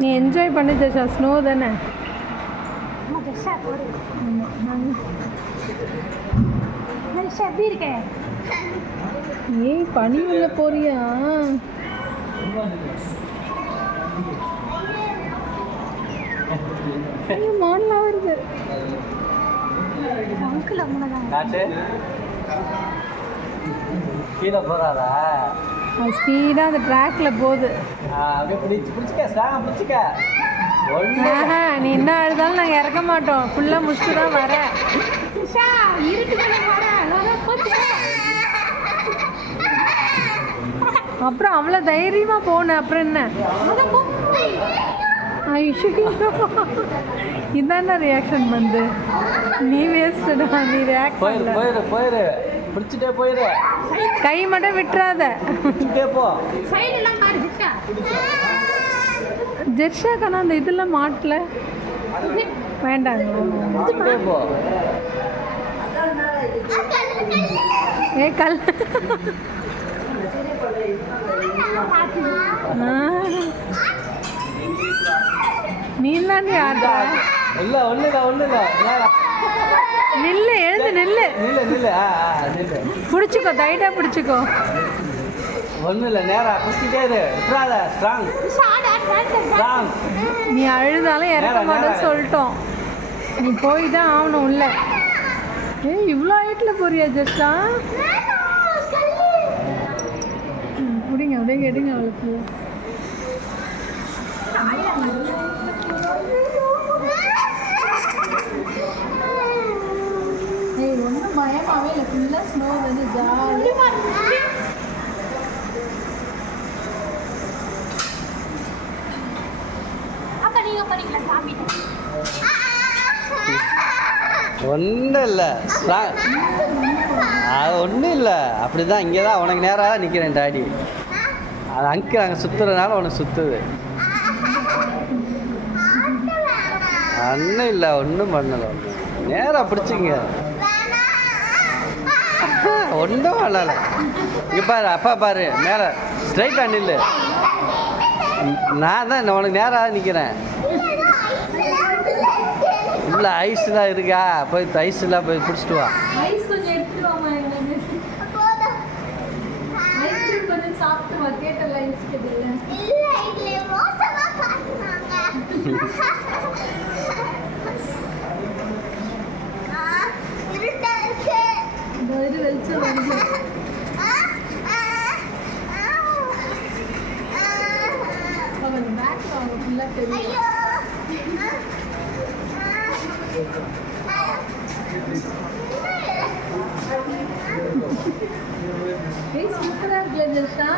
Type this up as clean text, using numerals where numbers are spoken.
நீ என்ஜாய் பண்ணி ஜெஷா, ஸ்னோ தானே. எப்படி இருக்கே? ஏய், பனி உள்ள போறியா? மாடலாம் வருது. அங்கிள் அம்மதான் கீழே போறாரா? அது ஸ்பீடாக அந்த ட்ராக்ல போகுது. அப்படியே பிடிச்சிக்க. நீ என்ன அழுதாலும் நாங்கள் இறக்க மாட்டோம். ஃபுல்லாக முடிச்சுட்டு தான் வர. அப்புறம் அவ்வளோ தைரியமாக போனேன். அப்புறம் என்ன? இதான ரியாக்ஷன் வந்து நீ வேஸ்டா. நீ ரியாக்ட் போயிரு பிடிச்சிட்டே போயிரு. கை மட்டும் விட்டுறாத. பிடிச்சிட்டே போ. ஜெர்ஷாக்கான அந்த இதெல்லாம் மாட்டல வேண்டாங்க. போ. ஏ கல் நீ தான் யாரா? இல்ல ஒண்ணுல நில்லு, எழுந்து நில்லு. பிடிச்சிக்கோ, டைட்டா பிடிச்சிக்கோ. ஒன்றும் இல்லை, நேரா பிடிச்சிட்டே இரு. விட்டுறாத. ஸ்ட்ராங். நீ அழுதாலும் இறக்க மாட்டேன்னு சொல்லிட்டோம். நீ போய் தான் ஆகணும் உள்ள. ஏய், இவ்வளோ ஹைட்டில் போறியா ஜெஸ்டா? பிடிங்க, அப்படியே எடுங்க அவளுக்கு. ஏய், ஒன்றும் பயமாவே இல்லை. ஃபுல்லாக ஸ்னோ வந்து ஜாலியாக. ஒன்றும் இல்லை, அது ஒன்றும் இல்லை. அப்படி தான் இங்கே தான் உனக்கு நேராக நிற்கிறேன் டாடி. அது அங்கிள் அங்கே சுற்றுறதுனால உனக்கு சுற்றுது. ஒன்றும் இல்லை, ஒன்றும் பண்ணலை. நேராக பிடிச்சிங்க. ஒன்றும் பண்ணலை. இங்கே பாரு, அப்பா பாரு, மேலே ஸ்ட்ரைட்டாக நில்லு. நான் தான் உனக்கு நேராக நிற்கிறேன். இல்லை, ஐஸ்லாம் இருக்கா? போய் ஐஸ்லாம் போய் பிடிச்சிட்டு வா. சூப்பரா இருக்குல்ல ஜெஷா?